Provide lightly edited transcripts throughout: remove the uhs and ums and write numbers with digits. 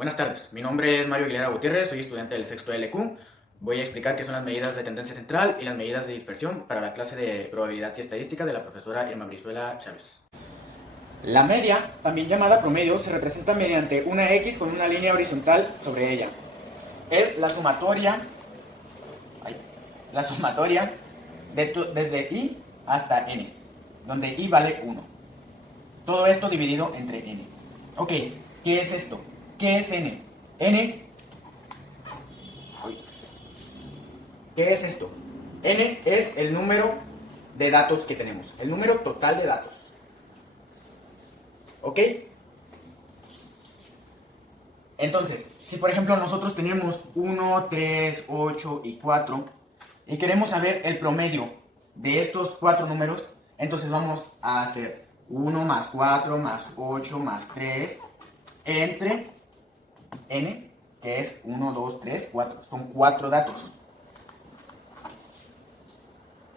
Buenas tardes, mi nombre es Mario Aguilera Gutiérrez, soy estudiante del sexto LQ. Voy a explicar qué son las medidas de tendencia central y las medidas de dispersión para la clase de probabilidad y estadística de la profesora Irma Brizuela Chávez. La media, también llamada promedio, se representa mediante una X con una línea horizontal sobre ella. Es la sumatoria desde I hasta N, donde I vale 1. Todo esto dividido entre N. Ok, ¿qué es esto? ¿Qué es N? ¿Qué es esto? N es el número de datos que tenemos, el número total de datos. ¿Ok? Entonces, si por ejemplo nosotros tenemos 1, 3, 8 y 4 y queremos saber el promedio de estos 4 números, entonces vamos a hacer 1 más 4 más 8 más 3 entre N, que es 1, 2, 3, 4. Son 4 datos.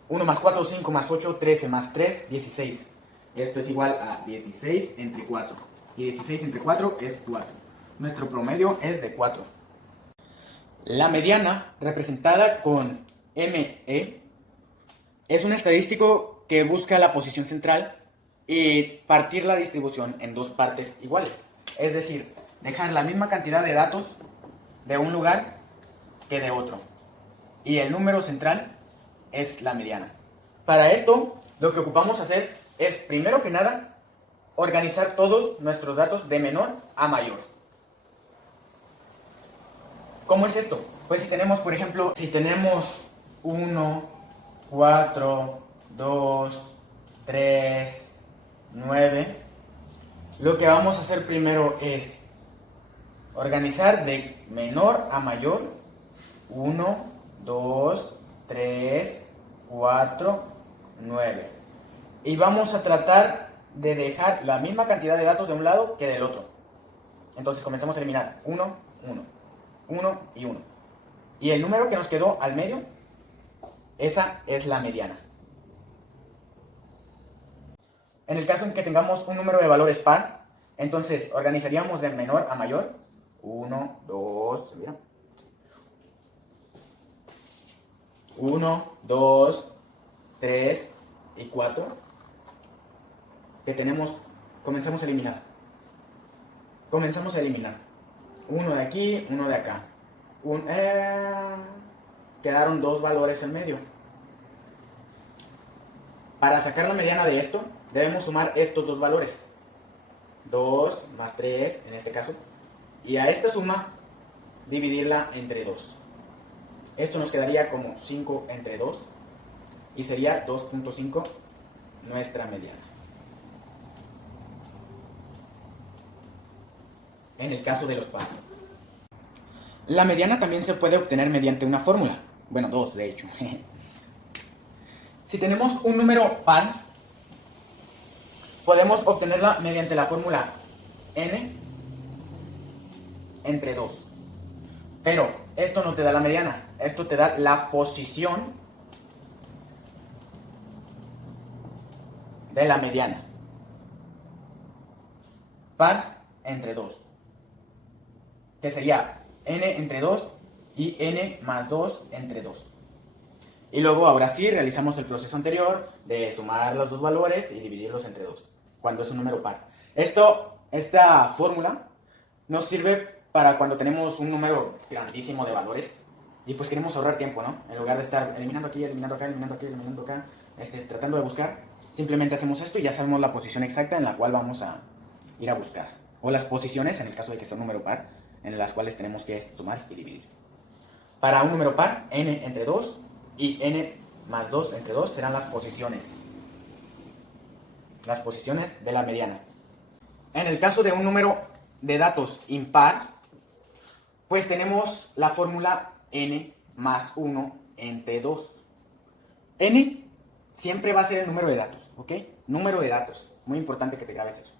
1 más 4, 5 más 8, 13 más 3, 16. Esto es igual a 16 entre 4. Y 16 entre 4 es 4. Nuestro promedio es de 4. La mediana, representada con ME, es un estadístico que busca la posición central y partir la distribución en dos partes iguales. Es decir, dejar la misma cantidad de datos de un lugar que de otro. Y el número central es la mediana. Para esto, lo que ocupamos hacer es, primero que nada, organizar todos nuestros datos de menor a mayor. ¿Cómo es esto? Pues si tenemos, por ejemplo, si tenemos 1, 4, 2, 3, 9, lo que vamos a hacer primero es organizar de menor a mayor 1, 2, 3, 4, 9. Y vamos a tratar de dejar la misma cantidad de datos de un lado que del otro. Entonces comenzamos a eliminar 1, 1, 1 y 1. Y el número que nos quedó al medio, esa es la mediana. En el caso en que tengamos un número de valores par, entonces organizaríamos de menor a mayor. 1, 2, mira. 1, 2, 3 y 4. Que tenemos, comenzamos a eliminar. Comenzamos a eliminar. Uno de aquí, uno de acá. Quedaron dos valores en medio. Para sacar la mediana de esto, debemos sumar estos dos valores. 2 más 3, en este caso. Y a esta suma, dividirla entre 2. Esto nos quedaría como 5 entre 2. Y sería 2.5 nuestra mediana. En el caso de los pares. La mediana también se puede obtener mediante una fórmula. Bueno, dos, de hecho. Si tenemos un número par, podemos obtenerla mediante la fórmula n entre 2. Pero esto no te da la mediana, esto te da la posición de la mediana. Par entre 2. Que sería n entre 2 y n más 2 entre 2. Y luego, ahora sí, realizamos el proceso anterior de sumar los dos valores y dividirlos entre 2, cuando es un número par. Esta fórmula nos sirve para cuando tenemos un número grandísimo de valores y pues queremos ahorrar tiempo, ¿no? En lugar de estar eliminando aquí, eliminando acá, eliminando aquí, eliminando acá, tratando de buscar, simplemente hacemos esto y ya sabemos la posición exacta en la cual vamos a ir a buscar. O las posiciones, en el caso de que sea un número par, en las cuales tenemos que sumar y dividir. Para un número par, n entre 2 y n más 2 entre 2 serán las posiciones. Las posiciones de la mediana. En el caso de un número de datos impar, pues tenemos la fórmula n más 1 entre 2. N siempre va a ser el número de datos, ¿ok? Número de datos. Muy importante que te grabes eso.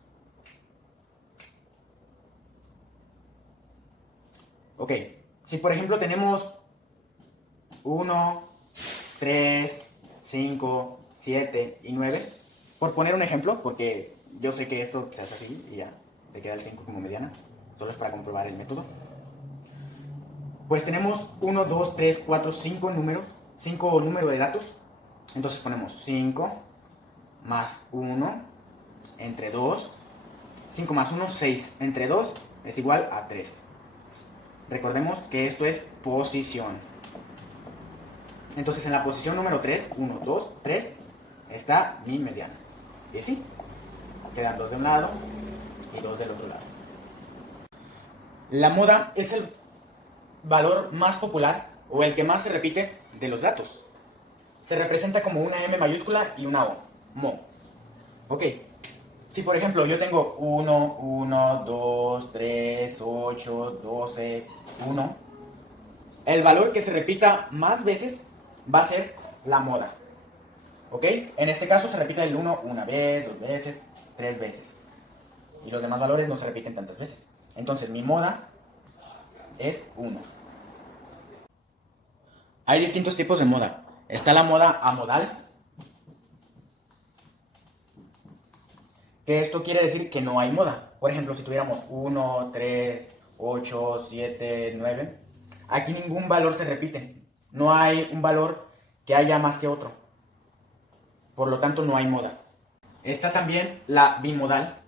Ok, si por ejemplo tenemos 1, 3, 5, 7 y 9, por poner un ejemplo, porque yo sé que esto te hace así y ya te queda el 5 como mediana. solo es para comprobar el método. Pues tenemos 1, 2, 3, 4, 5 números de datos. Entonces ponemos 5 más 1 entre 2. 5 más 1, 6 entre 2 es igual a 3. Recordemos que esto es posición. Entonces en la posición número 3, 1, 2, 3, está mi mediana. Y así, quedan 2 de un lado y 2 del otro lado. La moda es el valor más popular o el que más se repite de los datos. Se representa como una M mayúscula y una O, mo. Ok, si por ejemplo yo tengo 1, 1, 2, 3, 8, 12, 1, el valor que se repita más veces va a ser la moda. ¿Ok? En este caso se repite el 1 una vez, 2 veces, 3 veces. Y los demás valores no se repiten tantas veces. Entonces mi moda es 1. Hay distintos tipos de moda. Está la moda amodal, que esto quiere decir que no hay moda. Por ejemplo, si tuviéramos 1, 3, 8, 7, 9, aquí ningún valor se repite. No hay un valor que haya más que otro. Por lo tanto, no hay moda. Está también la bimodal.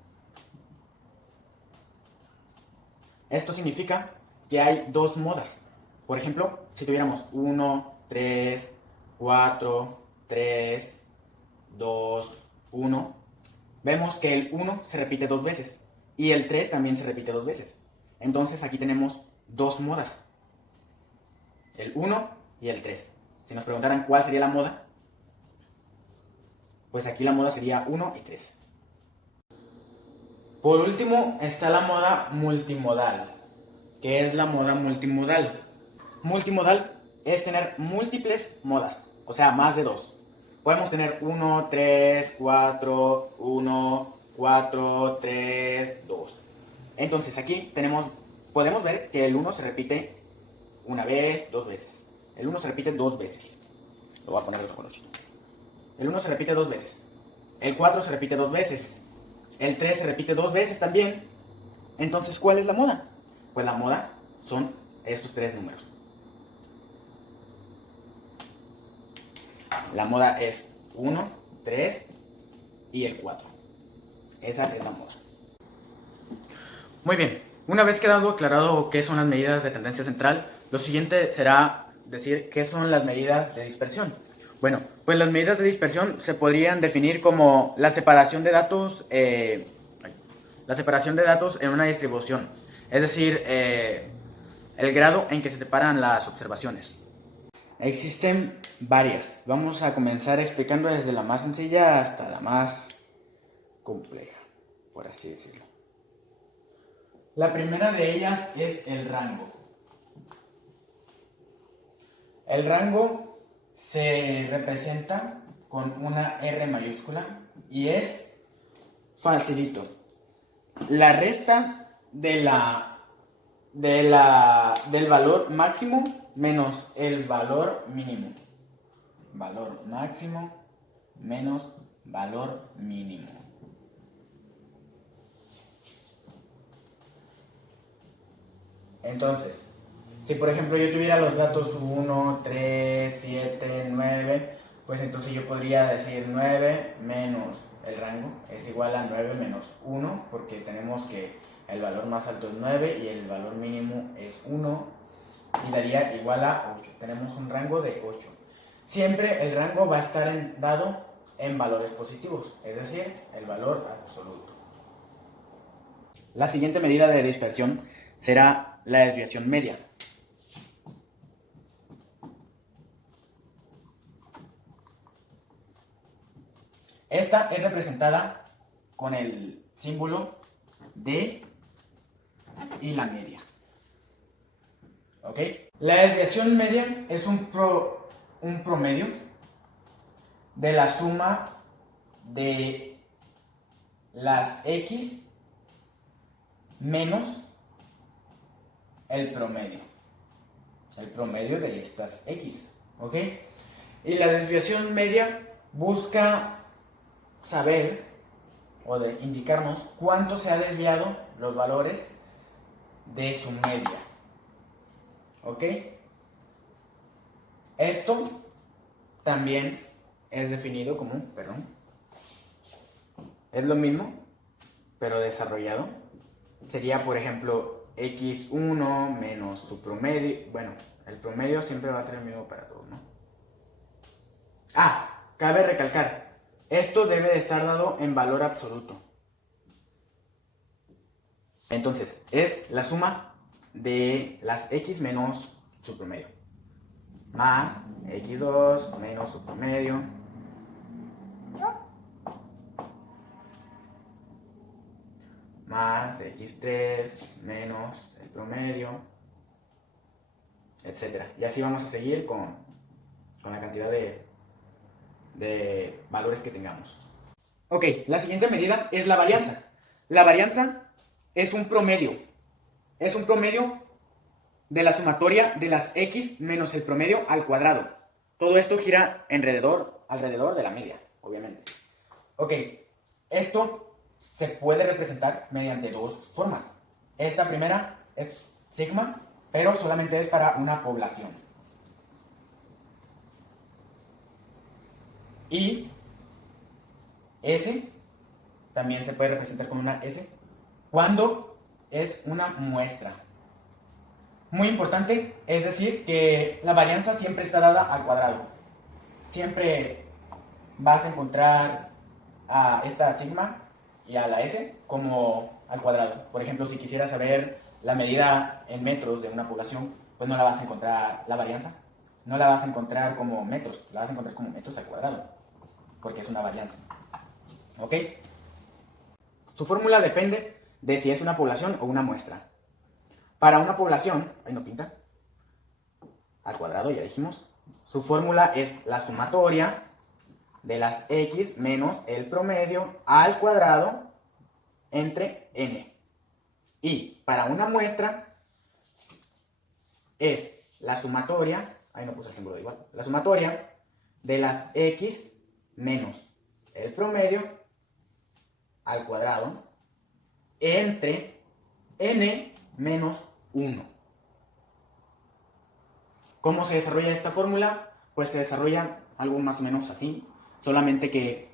Esto significa que hay dos modas. Por ejemplo, si tuviéramos 1, 3, 4, 3, 2, 1, vemos que el 1 se repite 2 veces y el 3 también se repite 2 veces. Entonces aquí tenemos dos modas, el 1 y el 3. Si nos preguntaran cuál sería la moda, pues aquí la moda sería 1 y 3. Por último está la moda multimodal. ¿Qué es la moda multimodal? Multimodal es tener múltiples modas, o sea, más de dos. Podemos tener 1, 3, 4, 1, 4, 3, 2. Entonces aquí podemos ver que el 1 se repite una vez, 2 veces. El 1 se repite 2 veces. Lo voy a poner de otro colorcito. El 1 se repite 2 veces. El 4 se repite 2 veces. El 3 se repite 2 veces también. Entonces, ¿cuál es la moda? Pues la moda son estos tres números. La moda es 1, 3 y el 4. Esa es la moda. Muy bien, una vez quedado aclarado qué son las medidas de tendencia central, lo siguiente será decir qué son las medidas de dispersión. Bueno, pues las medidas de dispersión se podrían definir como la separación de datos en una distribución, es decir, el grado en que se separan las observaciones. Existen varias. Vamos a comenzar explicando desde la más sencilla hasta la más compleja, por así decirlo. La primera de ellas es el rango. El rango se representa con una R mayúscula y es facilito. La resta del valor máximo menos el valor mínimo. Valor máximo menos valor mínimo. Entonces, si por ejemplo yo tuviera los datos 1, 3, 7, 9, pues entonces yo podría decir 9 menos el rango es igual a 9 menos 1, porque tenemos que el valor más alto es 9 y el valor mínimo es 1, y daría igual a 8. Tenemos un rango de 8. Siempre el rango va a estar dado en valores positivos, es decir, el valor absoluto. La siguiente medida de dispersión será la desviación media. Esta es representada con el símbolo D y la media. ¿Ok? La desviación media es un promedio de la suma de las X menos el promedio de estas X, ¿ok? Y la desviación media busca saber o de indicarnos cuánto se ha desviado los valores de su media. ¿Ok? Esto también es definido como, es lo mismo, pero desarrollado. Sería, por ejemplo, x1 menos su promedio. Bueno, el promedio siempre va a ser el mismo para todos, ¿no? Cabe recalcar, esto debe de estar dado en valor absoluto. Entonces, es la suma de las x menos su promedio. Más x2 menos su promedio. Más x3 menos el promedio. Etcétera. Y así vamos a seguir con la cantidad de valores que tengamos. Ok, la siguiente medida es la varianza. La varianza es un promedio. Es un promedio de la sumatoria de las x menos el promedio al cuadrado. Todo esto gira alrededor de la media, obviamente. Ok, esto se puede representar mediante dos formas. Esta primera es sigma, pero solamente es para una población. Y S también se puede representar con una S cuando es una muestra. Muy importante, es decir, que la varianza siempre está dada al cuadrado. Siempre vas a encontrar a esta sigma y a la S como al cuadrado. Por ejemplo, si quisieras saber la medida en metros de una población, pues no la vas a encontrar, la varianza, no la vas a encontrar como metros, la vas a encontrar como metros al cuadrado, porque es una varianza. ¿Ok? Su fórmula depende de si es una población o una muestra. Para una población, ahí no pinta, al cuadrado ya dijimos, su fórmula es la sumatoria de las x menos el promedio al cuadrado entre n. Y para una muestra es la sumatoria, ahí no puse el símbolo de igual, la sumatoria de las x menos el promedio al cuadrado entre n menos 1. ¿Cómo se desarrolla esta fórmula? Pues se desarrolla algo más o menos así, solamente que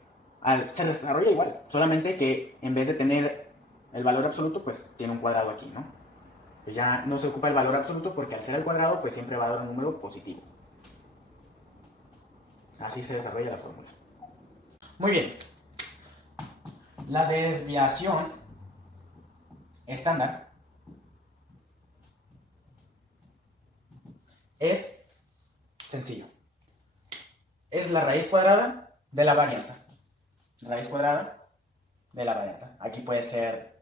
se desarrolla igual, solamente que en vez de tener el valor absoluto, pues tiene un cuadrado aquí, ¿no? Pues ya no se ocupa el valor absoluto porque al ser al cuadrado, pues siempre va a dar un número positivo. Así se desarrolla la fórmula. Muy bien. La desviación estándar es sencillo. Es la raíz cuadrada de la varianza. Raíz cuadrada de la varianza. Aquí puede ser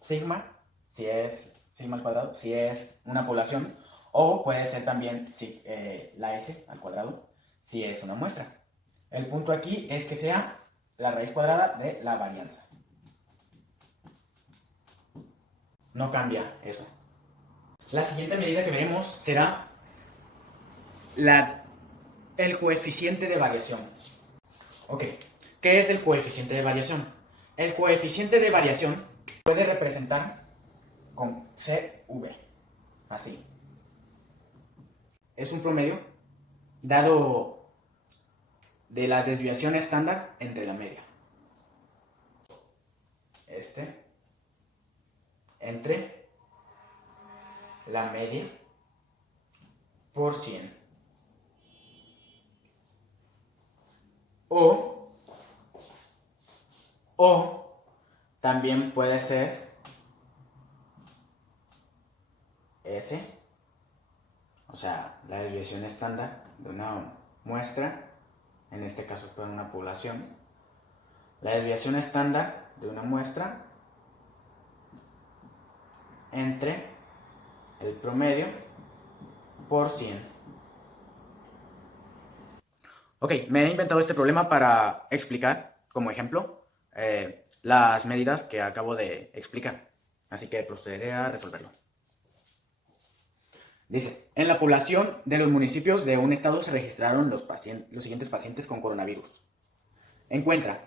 sigma, si es sigma al cuadrado, si es una población, o puede ser también la S al cuadrado, si es una muestra. El punto aquí es que sea la raíz cuadrada de la varianza. No cambia eso. La siguiente medida que veremos será el coeficiente de variación. Ok, ¿qué es el coeficiente de variación? El coeficiente de variación puede representar con CV, así. Es un promedio dado de la desviación estándar entre la media. Entre la media por 100. O también puede ser S, o sea, la desviación estándar de una muestra, en este caso para una población. La desviación estándar de una muestra entre el promedio por 100. Ok, me he inventado este problema para explicar, como ejemplo, las medidas que acabo de explicar. Así que procederé a resolverlo. Dice, en la población de los municipios de un estado se registraron los siguientes pacientes con coronavirus. Encuentra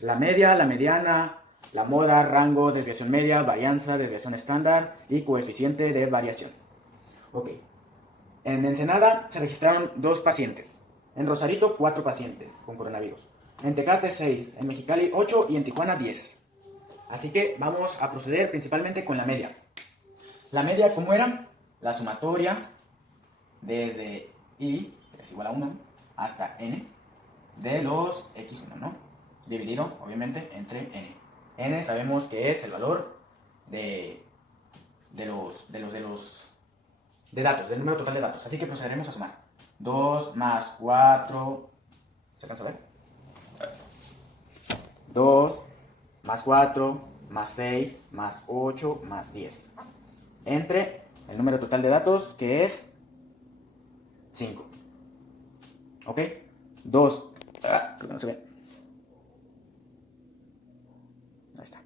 la media, la mediana, la moda, rango, desviación media, varianza, desviación estándar y coeficiente de variación. Ok. En Ensenada se registraron 2 pacientes. En Rosarito, 4 pacientes con coronavirus. En Tecate, 6. En Mexicali, 8. Y en Tijuana, 10. Así que vamos a proceder principalmente con la media. La media, ¿cómo era? La sumatoria desde I, que es igual a 1, hasta N, de los X1, ¿no? Dividido, obviamente, entre N. N sabemos que es el valor de datos, del número total de datos. Así que procederemos a sumar. 2 más 4... ¿Se alcanza a ver? 2 más 4 más 6 más 8 más 10. Entre el número total de datos, que es 5. ¿Ok? 2. Creo que no se ve. Ahí está.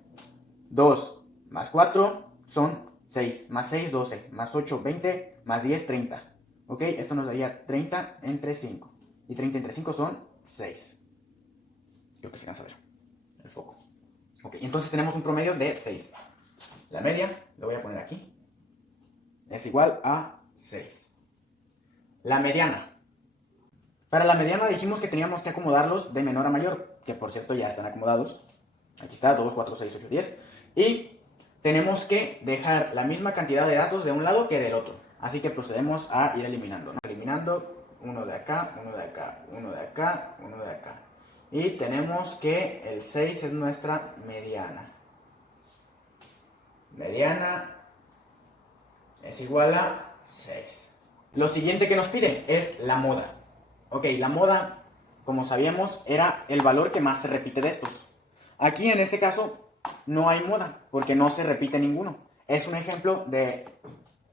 2 más 4 son 6. Más 6, 12. Más 8, 20. Más 10, 30. ¿Ok? Esto nos daría 30 entre 5. Y 30 entre 5 son 6. Creo que se alcanza a ver el foco. Ok, entonces tenemos un promedio de 6. La media, lo voy a poner aquí, es igual a 6. La mediana. Para la mediana dijimos que teníamos que acomodarlos de menor a mayor, que por cierto ya están acomodados. Aquí está, 2, 4, 6, 8, 10. Y tenemos que dejar la misma cantidad de datos de un lado que del otro. Así que procedemos a ir eliminando, ¿no? Eliminando uno de acá, uno de acá, uno de acá, uno de acá. Y tenemos que el 6 es nuestra mediana. Mediana es igual a 6. Lo siguiente que nos pide es la moda. Ok, la moda, como sabíamos, era el valor que más se repite de estos. Aquí en este caso no hay moda, porque no se repite ninguno. Es un ejemplo de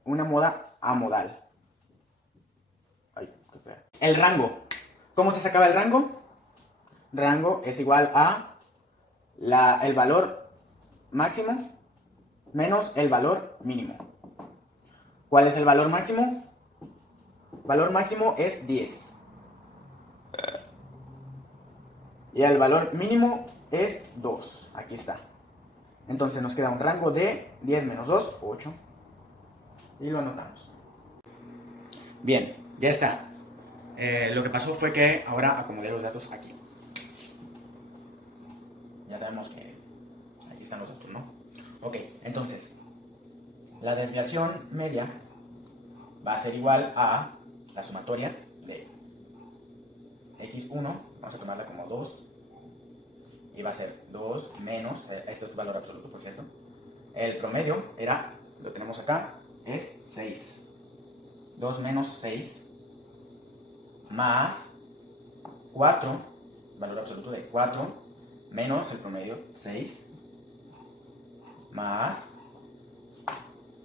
una moda amodal. Ay, qué fea. El rango. ¿Cómo se sacaba el rango? Rango es igual a el valor máximo menos el valor mínimo. ¿Cuál es el valor máximo? Valor máximo es 10. Y el valor mínimo es 2. Aquí está. Entonces nos queda un rango de 10 menos 2, 8. Y lo anotamos. Bien, ya está. Lo que pasó fue que ahora acomodé los datos aquí. Ya sabemos que aquí están los datos, ¿no? Ok, entonces, la desviación media va a ser igual a la sumatoria de x1, vamos a tomarla como 2, y va a ser 2 menos, esto es valor absoluto, por cierto, el promedio era, lo tenemos acá, es 6. 2 menos 6 más 4, valor absoluto de 4, menos el promedio 6, más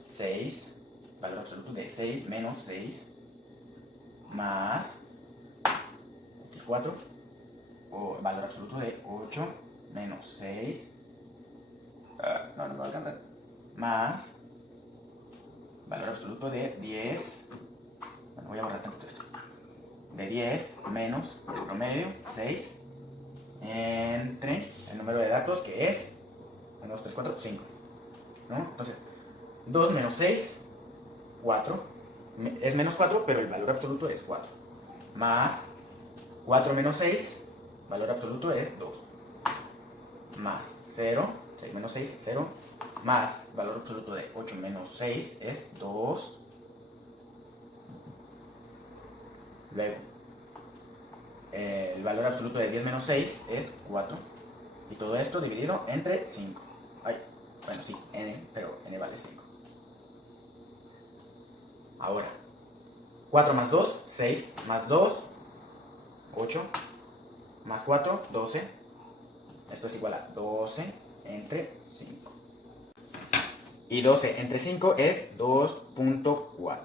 6, valor absoluto de 6 menos 6, más 4, o valor absoluto de 8 menos 6, no va a alcanzar, más valor absoluto de 10, bueno, voy a borrar tantito esto, de 10 menos el promedio, 6, entre el número de datos que es 1, 2, 3, 4, 5, ¿no? Entonces, 2 menos 6, 4, es menos 4, pero el valor absoluto es 4, más 4 menos 6, valor absoluto es 2, más 0, 6 menos 6, 0, más valor absoluto de 8 menos 6 es 2, luego el valor absoluto de 10 menos 6 es 4, y todo esto dividido entre 5. Ay, bueno, sí, n, pero n vale 5. Ahora, 4 más 2, 6, más 2, 8, más 4, 12. Esto es igual a 12 entre 5. Y 12 entre 5 es 2.4.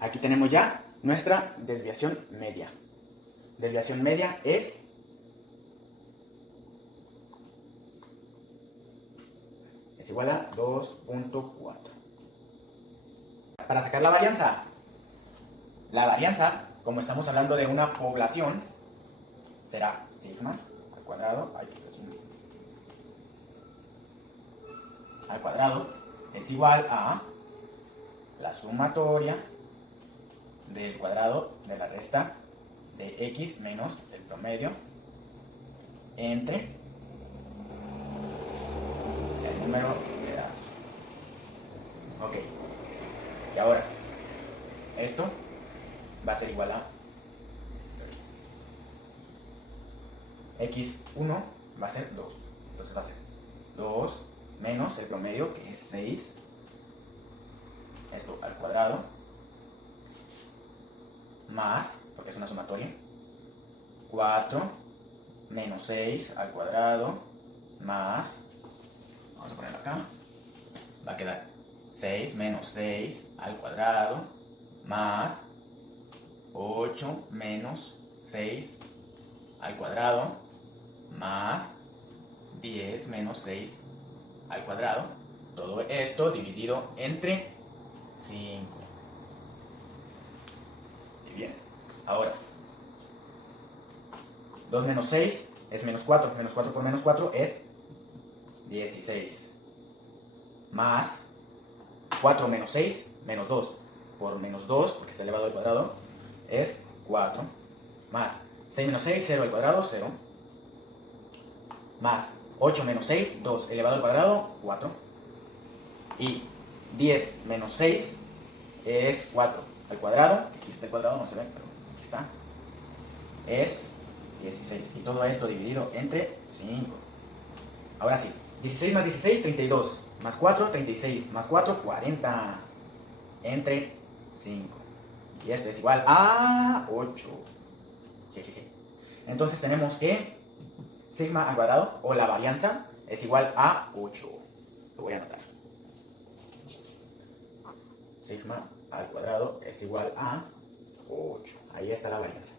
Aquí tenemos ya nuestra desviación media. Desviación media es igual a 2.4. Para sacar la varianza, como estamos hablando de una población, será sigma al cuadrado, al cuadrado es igual a la sumatoria del cuadrado de la resta de x menos el promedio entre el número de datos. Ok, y ahora esto va a ser igual a x1 va a ser 2. Entonces va a ser 2 menos el promedio, que es 6, esto al cuadrado, más, porque es una sumatoria, 4 menos 6 al cuadrado, más, vamos a ponerlo acá, va a quedar 6 menos 6 al cuadrado, más 8 menos 6 al cuadrado, más 10 menos 6 al cuadrado. Todo esto dividido entre 5. Y bien, ahora 2 menos 6 es menos 4. Menos 4 por menos 4 es 16. Más 4 menos 6, menos 2 por menos 2, porque está elevado al cuadrado, es 4. Más 6 menos 6, 0 al cuadrado, 0. Más 8 menos 6, 2 elevado al cuadrado, 4. Y 10 menos 6 es 4 al cuadrado. Aquí está el cuadrado, no se ve, pero aquí está. Es 16. Y todo esto dividido entre 5. Ahora sí, 16 más 16, 32. Más 4, 36. Más 4, 40. Entre 5. Y esto es igual a 8. Jejeje. Entonces tenemos que sigma al cuadrado, o la varianza, es igual a 8. Lo voy a anotar. Sigma al cuadrado es igual a 8. Ahí está la varianza.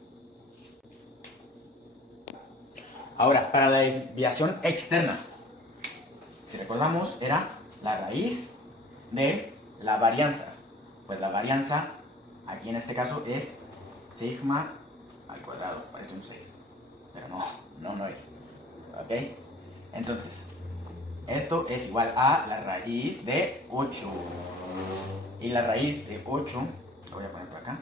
Ahora, para la desviación externa, si recordamos, era la raíz de la varianza. Pues la varianza, aquí en este caso, es sigma al cuadrado. Parece un 6, pero no es. ¿Ok? Entonces, esto es igual a la raíz de 8. Y la raíz de 8, lo voy a poner por acá,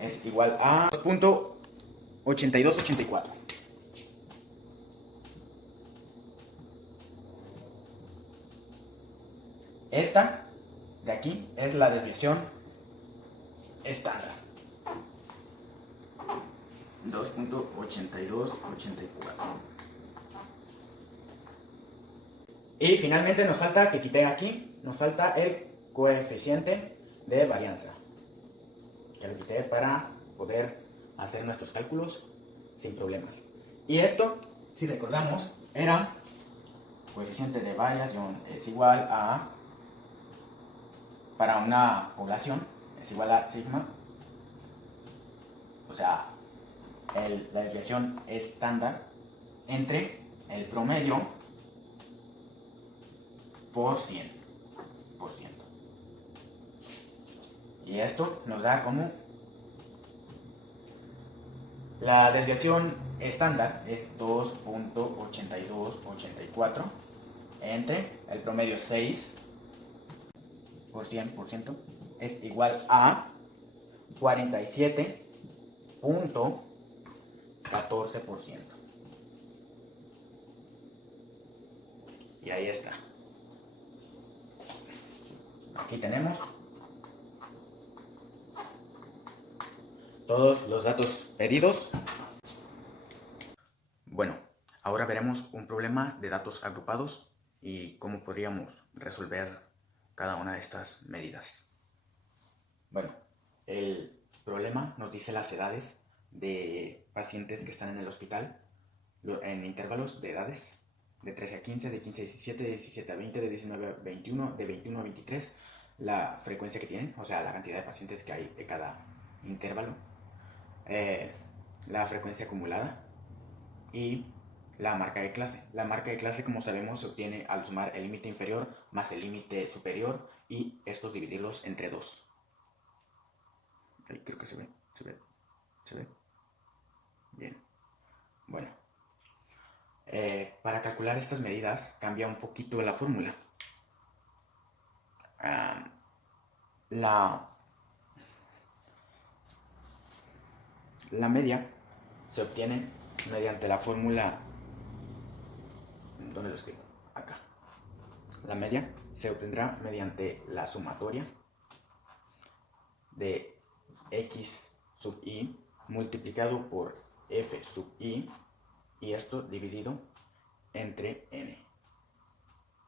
es igual a 2.8284. Esta de aquí es la desviación estándar. 2.8284. Y finalmente nos falta, que quité aquí, nos falta el coeficiente de varianza. Que lo quité para poder hacer nuestros cálculos sin problemas. Y esto, si recordamos, era coeficiente de variación es igual a, para una población, es igual a sigma, o sea, la desviación estándar entre el promedio por 100%. Y esto nos da como la desviación estándar es 2.8284 entre el promedio 6 por 100% es igual a 47.14%. Y ahí está. Aquí tenemos todos los datos pedidos. Bueno, ahora veremos un problema de datos agrupados y cómo podríamos resolver cada una de estas medidas. Bueno, el problema nos dice las edades de pacientes que están en el hospital en intervalos de edades de 13 a 15, de 15 a 17, de 17 a 20, de 19 a 21, de 21 a 23, la frecuencia que tienen, o sea, la cantidad de pacientes que hay de cada intervalo, la frecuencia acumulada y la marca de clase. La marca de clase, como sabemos, se obtiene al sumar el límite inferior más el límite superior y estos dividirlos entre 2. Ahí creo que se ve. Bien. Bueno. Para calcular estas medidas cambia un poquito la fórmula. La media se obtiene mediante la fórmula. ¿Dónde lo escribo? Acá. La media se obtendrá mediante la sumatoria de x sub i multiplicado por f sub i, y esto dividido entre n.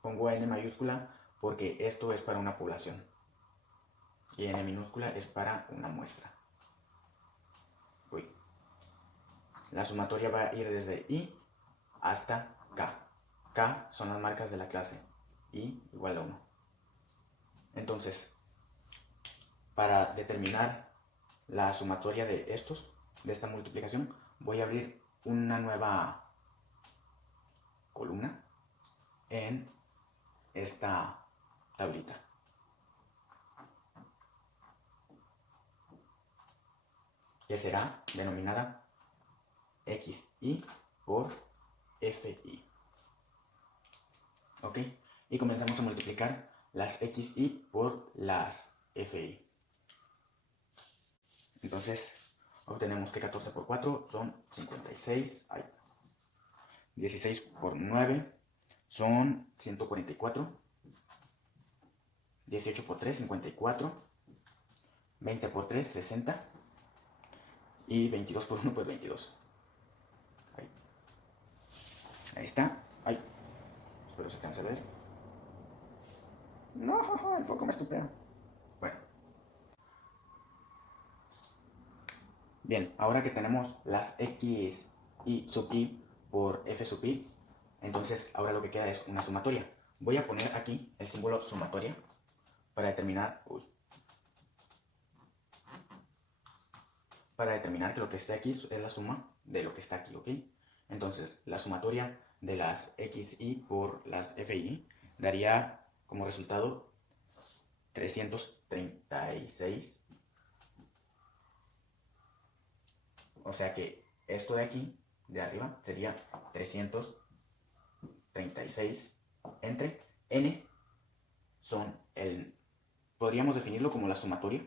Pongo n mayúscula porque esto es para una población y n minúscula es para una muestra. Uy. La sumatoria va a ir desde i hasta k. K son las marcas de la clase, i igual a 1. Entonces, para determinar la sumatoria de esta multiplicación, voy a abrir una nueva columna en esta tablita. Que será denominada xi por fi. ¿Ok? Y comenzamos a multiplicar las xi por las fi. Entonces, obtenemos que 14 por 4 son 56. 16 por 9 son 144. 18 por 3, 54. 20 por 3, 60. Y 22 por 1, pues 22. Ahí está. Espero se alcance a ver. No, el foco me estupea. Bueno. Bien, ahora que tenemos las x y sub i por f sub i, entonces ahora lo que queda es una sumatoria. Voy a poner aquí el símbolo sumatoria para determinar, que lo que esté aquí es la suma de lo que está aquí, ¿ok? Entonces, la sumatoria de las xi por las fi daría como resultado 336. O sea que esto de aquí, de arriba, sería 336 entre n son podríamos definirlo como la sumatoria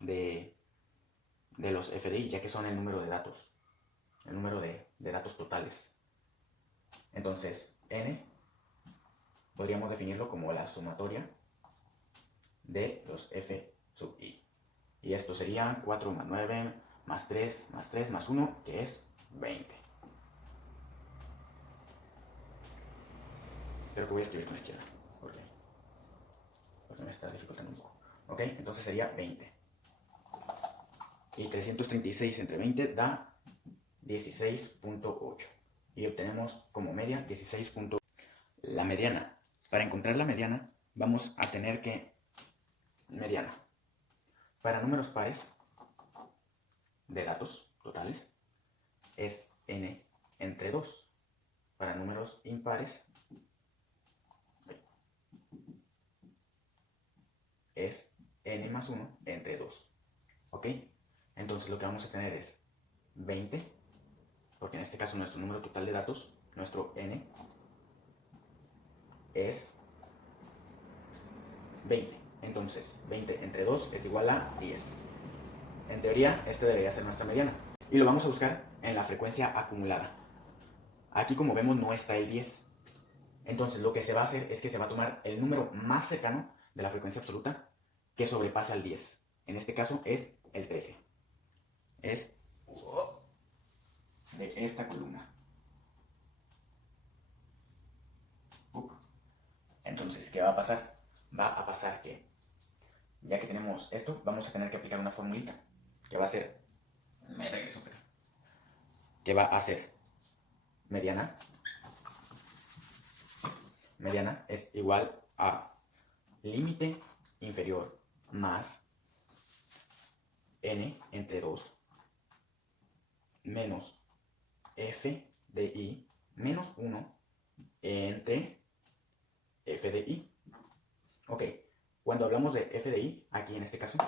de los FDI, ya que son el número de datos, el número de datos totales. Entonces, n podríamos definirlo como la sumatoria de los f sub i. Y esto sería 4 más 9 más 3 más 3 más 1, que es 20. Creo que voy a escribir con la izquierda, porque me está dificultando un poco. Ok, entonces sería 20. Y 336 entre 20 da 16.8. Y obtenemos como media 16.8. La mediana. Para encontrar la mediana, vamos a tener que... Mediana. Para números pares de datos totales es n entre 2. Para números impares es n más 1 entre 2. ¿Ok? Entonces lo que vamos a tener es 20, porque en este caso nuestro número total de datos, nuestro n, es 20. Entonces 20 entre 2 es igual a 10. En teoría, este debería ser nuestra mediana. Y lo vamos a buscar en la frecuencia acumulada. Aquí, como vemos, no está el 10. Entonces lo que se va a hacer es que se va a tomar el número más cercano de la frecuencia absoluta que sobrepasa el 10. En este caso es el 13. Es de esta columna. Entonces, ¿qué va a pasar? Va a pasar que, ya que tenemos esto, vamos a tener que aplicar una formulita que va a ser, me regreso acá, que va a ser mediana es igual a límite inferior más n entre 2 menos f de i menos 1 entre f de i. Ok, cuando hablamos de f de i, aquí en este caso,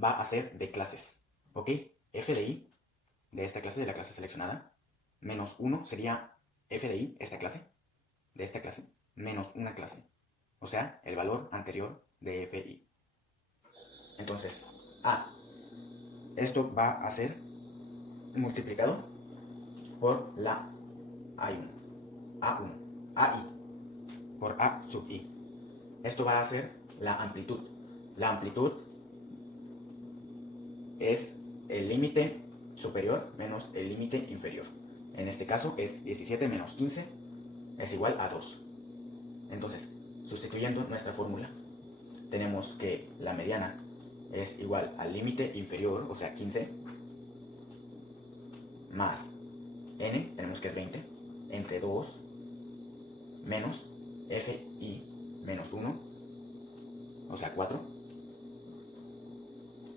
va a ser de clases. Ok, f de i de esta clase, de la clase seleccionada, menos 1 sería f de i, esta clase, de esta clase, menos una clase. O sea, el valor anterior de fi. Entonces, esto va a ser multiplicado por la AI, por A sub i. Esto va a ser la amplitud. La amplitud es el límite superior menos el límite inferior. En este caso es 17 menos 15 es igual a 2. Entonces, sustituyendo nuestra fórmula, tenemos que la mediana es igual al límite inferior, o sea 15, más n, tenemos que es 20, entre 2, menos fi menos 1, o sea 4,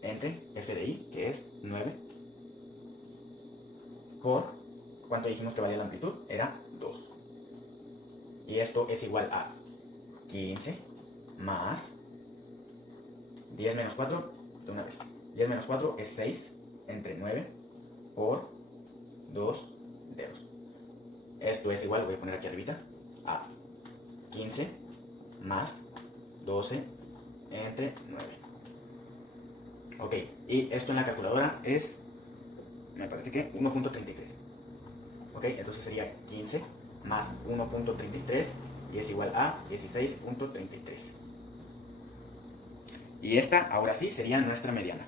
entre f de i, que es 9, por, ¿cuánto dijimos que valía la amplitud? Era 2. Y esto es igual a 15 más 10 menos 4, de una vez. 10 menos 4 es 6, entre 9, por 2 dedos. Esto es igual, voy a poner aquí arribita, a 15 más 12 entre 9. Ok, y esto en la calculadora es, me parece que 1.33. Ok, entonces sería 15 más 1.33 y es igual a 16.33. Y esta, ahora sí, sería nuestra mediana.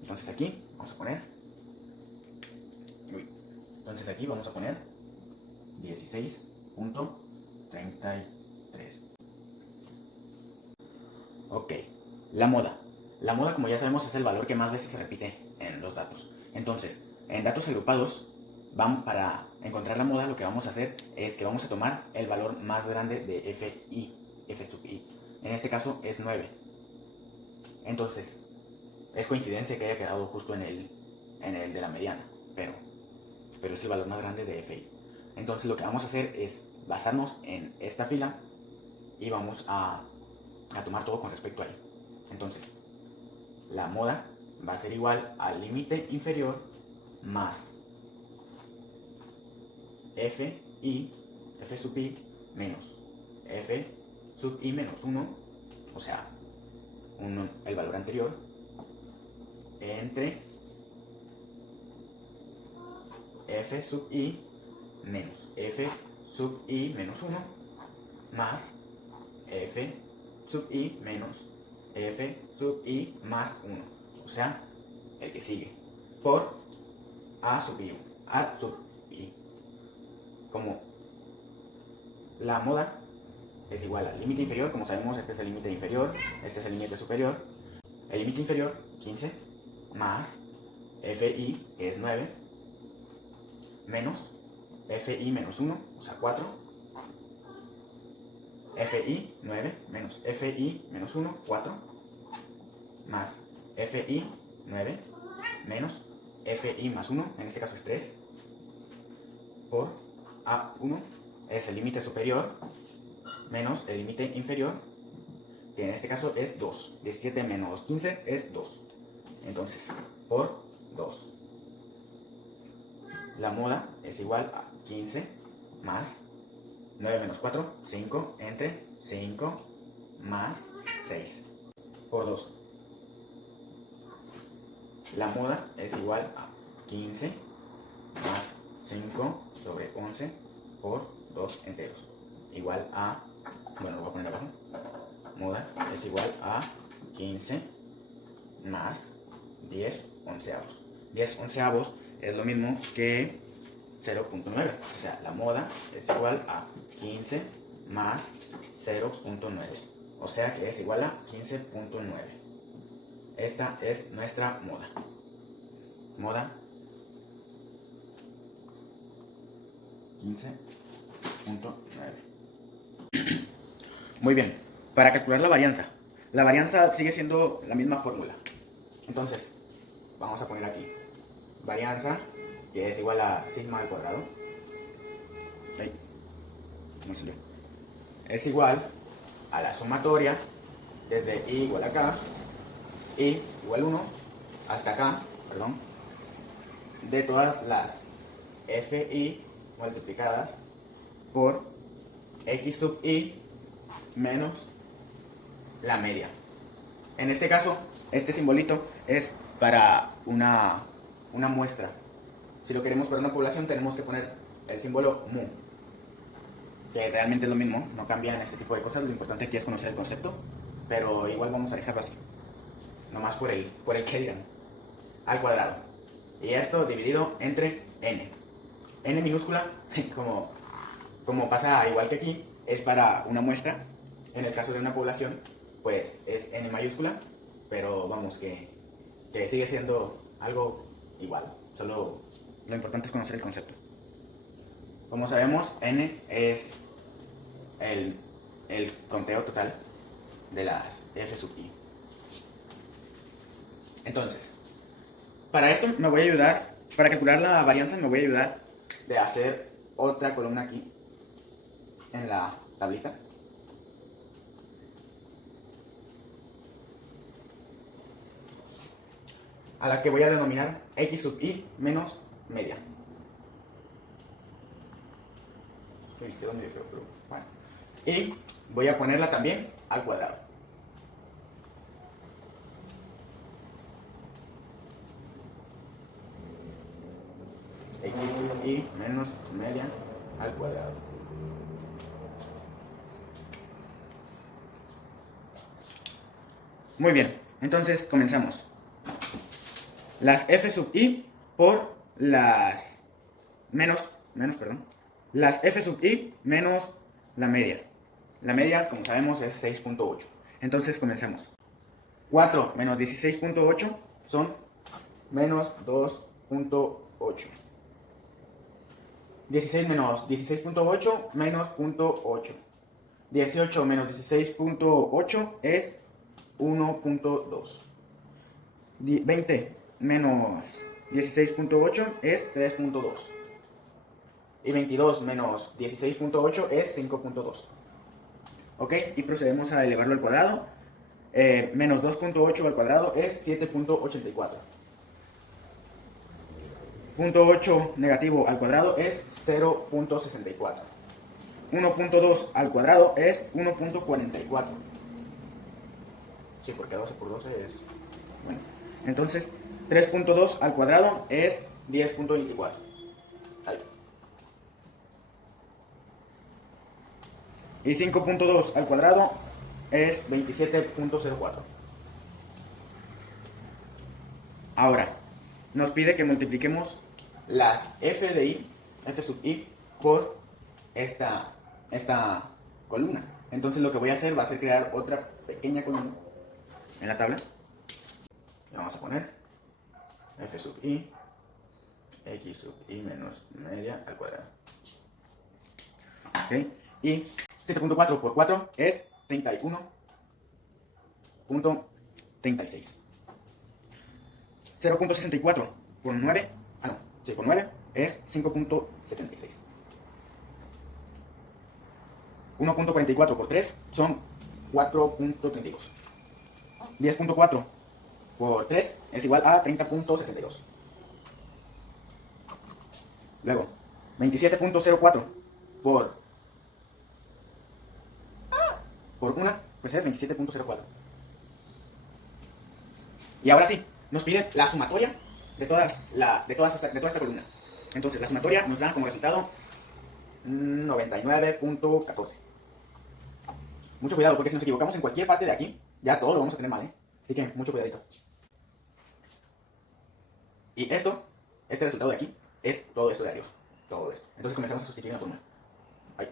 Entonces aquí vamos a poner... Entonces aquí vamos a poner 16.33. Ok, la moda. La moda, como ya sabemos, es el valor que más veces se repite en los datos. Entonces, en datos agrupados, para encontrar la moda, lo que vamos a hacer es que vamos a tomar el valor más grande de f sub i. En este caso es 9. Entonces, es coincidencia que haya quedado justo en el de la mediana, pero es el valor más grande de fi. Entonces lo que vamos a hacer es basarnos en esta fila y vamos a tomar todo con respecto a ello. Entonces, la moda va a ser igual al límite inferior más f sub i menos f sub i menos 1, o sea, el valor anterior, entre f sub i menos f sub i menos 1 más f sub i menos f sub i más 1, o sea, el que sigue, por a sub i. Como la moda es igual al límite inferior, como sabemos, este es el límite inferior, este es el límite superior. El límite inferior, 15, más fi, que es 9, menos fi menos 1, o sea 4, fi 9, menos fi menos 1, 4, más fi 9, menos fi más 1, en este caso es 3, por a1, es el límite superior, menos el límite inferior, que en este caso es 2. 17 menos 15 es 2. Entonces, por 2. La moda es igual a 15 más 9 menos 4, 5, entre 5 más 6, por 2. La moda es igual a 15 más 5 sobre 11 por 2 enteros, igual a, bueno, lo voy a poner abajo, moda es igual a 15 más 10 onceavos. 10 onceavos es lo mismo que 0.9, o sea, la moda es igual a 15 más 0.9, o sea que es igual a 15.9. Esta es nuestra moda. Moda 15.9. Muy bien, para calcular la varianza sigue siendo la misma fórmula. Entonces, vamos a poner aquí varianza, que es igual a sigma al cuadrado. Es igual a la sumatoria desde i igual a acá, i igual 1 hasta acá, perdón, de todas las fi multiplicadas por x sub i menos la media. En este caso, este simbolito es para una muestra. Si lo queremos para una población, tenemos que poner el símbolo mu, que realmente es lo mismo, no cambia en este tipo de cosas. Lo importante aquí es conocer el concepto, pero igual vamos a dejarlo así, nomás por el que dirán, al cuadrado. Y esto dividido entre n. N minúscula, como pasa igual que aquí, es para una muestra. En el caso de una población, pues es n mayúscula, pero vamos, que sigue siendo algo igual. Solo lo importante es conocer el concepto. Como sabemos, n es el conteo total de las f sub i. Entonces, para esto me voy a ayudar, para calcular la varianza me voy a ayudar de hacer otra columna aquí en la tablita. A la que voy a denominar x sub i menos media. Quedó medio feo, pero bueno. Y voy a ponerla también al cuadrado. X sub i menos media al cuadrado. Muy bien, entonces comenzamos. Las f sub i por las las f sub i menos la media. La media, como sabemos, es 6.8. Entonces comenzamos. 4 menos 16.8 son menos 2.8. 16 menos 16.8 menos 0.8. 18 menos 16.8 es 1.2. 20 menos 16.8 es 3.2. Y 22 menos 16.8 es 5.2. Ok, y procedemos a elevarlo al cuadrado. Menos 2.8 al cuadrado es 7.84. 0.8 negativo al cuadrado es 0.64. 1.2 al cuadrado es 1.44. Sí, porque 12 por 12 es... Bueno, entonces 3.2 al cuadrado es 10.24. Ahí. Y 5.2 al cuadrado es 27.04. Ahora, nos pide que multipliquemos las f de i, f sub i, por esta columna. Entonces lo que voy a hacer va a ser crear otra pequeña columna en la tabla. Le vamos a poner f sub i, x sub i menos media al cuadrado. ¿Ok? Y 7.4 por 4 es 31.36. 0.64 por 9, por 9 es 5.76. 1.44 por 3 son 4.32. 10.4 por 3 es igual a 30.72. Luego, 27.04 por 1, pues es 27.04. Y ahora sí, nos pide la sumatoria de toda esta columna. Entonces, la sumatoria nos da como resultado 99.14. Mucho cuidado, porque si nos equivocamos en cualquier parte de aquí, ya todo lo vamos a tener mal, ¿eh? Así que mucho cuidadito. Y este resultado de aquí, es todo esto de arriba. Todo esto. Entonces comenzamos a sustituir la fórmula. Ahí.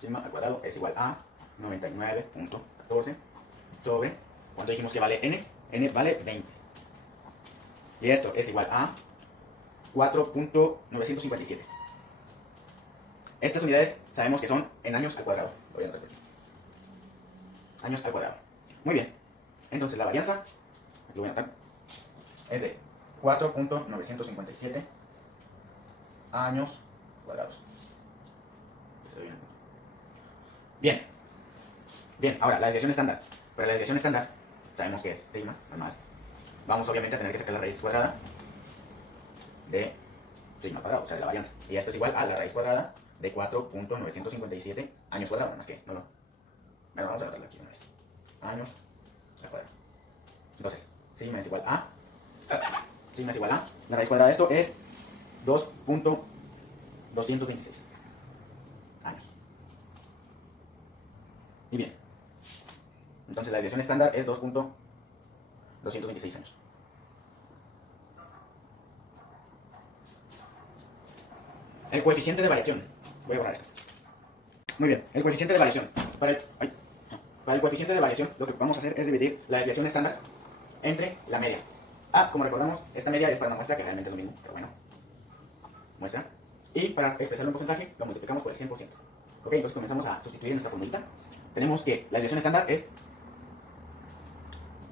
Sigma al cuadrado es igual a 99.14 sobre, ¿cuánto dijimos que vale n? N vale 20. Y esto es igual a 4.957. Estas unidades sabemos que son en años al cuadrado. Lo voy a anotar aquí. Años al cuadrado. Muy bien. Entonces la varianza, aquí lo voy a anotar, es de 4.957 años cuadrados. Bien. Bien, ahora la desviación estándar. Para la desviación estándar, sabemos que es sigma, normal. Vamos obviamente a tener que sacar la raíz cuadrada de sigma cuadrado, o sea, de la varianza. Y esto es igual a la raíz cuadrada de 4.957 años cuadrados, más que, no lo... Bueno, vamos a anotarlo aquí una vez. Años al cuadrado. Entonces, sigma es igual a... sigma es igual a... La raíz cuadrada de esto es 2.226 años. Y bien. Entonces la desviación estándar es 2.226 años. El coeficiente de variación. Voy a borrar esto. Muy bien, el coeficiente de variación. Para el coeficiente de variación, lo que vamos a hacer es dividir la desviación estándar entre la media. Como recordamos, esta media es para una muestra que realmente es lo mismo, pero bueno. Muestra. Y para expresarlo en porcentaje, lo multiplicamos por el 100%. Ok, entonces comenzamos a sustituir en nuestra formulita. Tenemos que la desviación estándar es...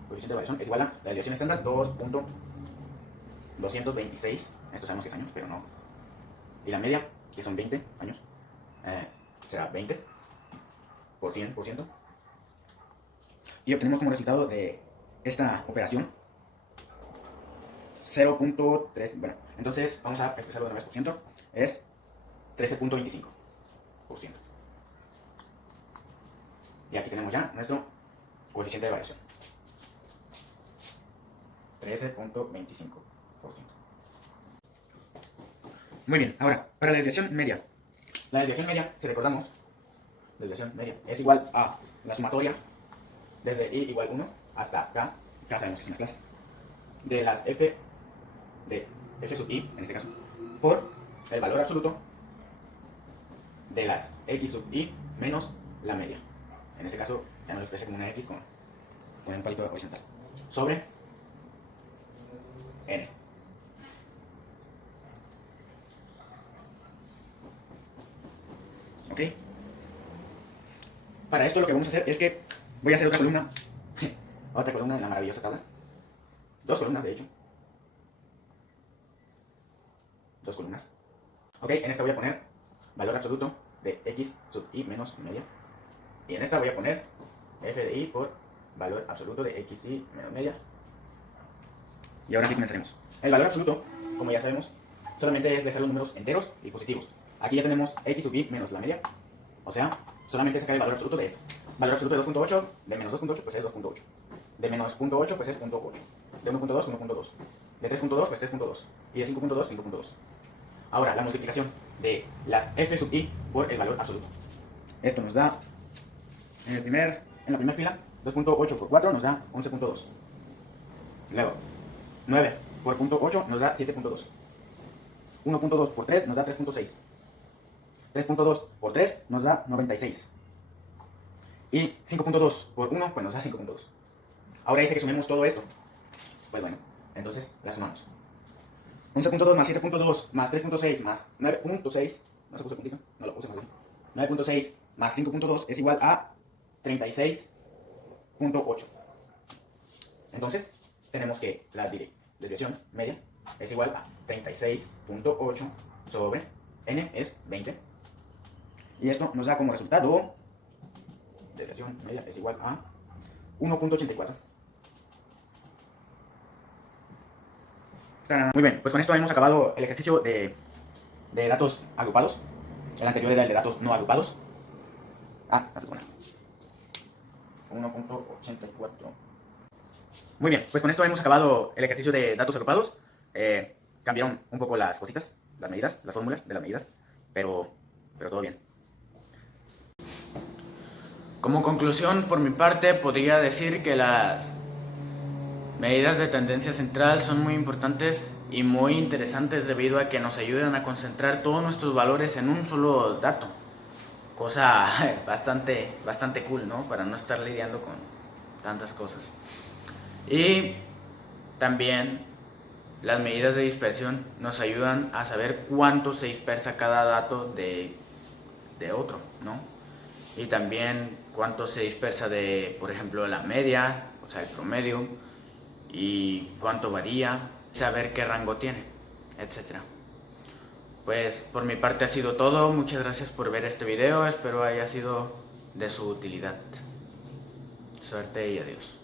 coeficiente de variación es igual a la desviación estándar 2.226. Esto sabemos que es años, pero no. Y la media, que son 20 años, será 20 por 100%. Y obtenemos como resultado de esta operación 0.3. Bueno, entonces vamos a expresarlo de una vez por ciento. Es 13.25%. Y aquí tenemos ya nuestro coeficiente de variación. 13.25%. Muy bien, ahora, para la desviación media. La desviación media, si recordamos, la desviación media es igual a la sumatoria desde i igual 1 hasta k, ya sabemos que son las clases, de las f de f sub i, en este caso, por el valor absoluto de las x sub i menos la media. En este caso, ya no lo expresé como una x con un palito horizontal. Sobre n. ¿Ok? Para esto lo que vamos a hacer es que voy a hacer otra columna. Otra columna en la maravillosa tabla. Dos columnas, de hecho. Dos columnas. Ok, en esta voy a poner valor absoluto de x sub i menos media. Y en esta voy a poner f de i por valor absoluto de x i menos media. Y ahora sí comenzaremos. El valor absoluto, como ya sabemos, solamente es dejar los números enteros y positivos. Aquí ya tenemos x sub i menos la media. O sea, solamente sacar el valor absoluto de esto. Valor absoluto de 2.8, de menos 2.8, pues es 2.8. De menos 0.8, pues es 0.8. De 1.2, 1.2. De 3.2, pues 3.2. Y de 5.2, 5.2. Ahora, la multiplicación de las f sub i por el valor absoluto. Esto nos da, en la primera fila, 2.8 por 4 nos da 11.2. Luego, 9 por 0.8 nos da 7.2. 1.2 por 3 nos da 3.6. 3.2 por 3 nos da 96. Y 5.2 por 1 pues nos da 5.2. Ahora dice que sumemos todo esto. Pues bueno, entonces la sumamos. 11.2 más 7.2 más 3.6 más 9.6. ¿No se puso puntito? No lo puse más bien. 9.6 más 5.2 es igual a 36.8. Entonces, tenemos que la desviación media es igual a 36.8 sobre n es 20. Y esto nos da como resultado, desviación media es igual a 1.84. Muy bien, pues con esto hemos acabado el ejercicio de datos agrupados. El anterior era el de datos no agrupados. Así bueno. 1.84. Muy bien, pues con esto hemos acabado el ejercicio de datos agrupados. Cambiaron un poco las cositas, las medidas, las fórmulas de las medidas, pero todo bien. Como conclusión, por mi parte, podría decir que las medidas de tendencia central son muy importantes y muy interesantes debido a que nos ayudan a concentrar todos nuestros valores en un solo dato. Cosa bastante cool, ¿no? Para no estar lidiando con tantas cosas. Y también las medidas de dispersión nos ayudan a saber cuánto se dispersa cada dato de otro, ¿no? Y también cuánto se dispersa de, por ejemplo, la media, o sea, el promedio, y cuánto varía, saber qué rango tiene, etc. Pues por mi parte ha sido todo. Muchas gracias por ver este video, espero haya sido de su utilidad. Suerte y adiós.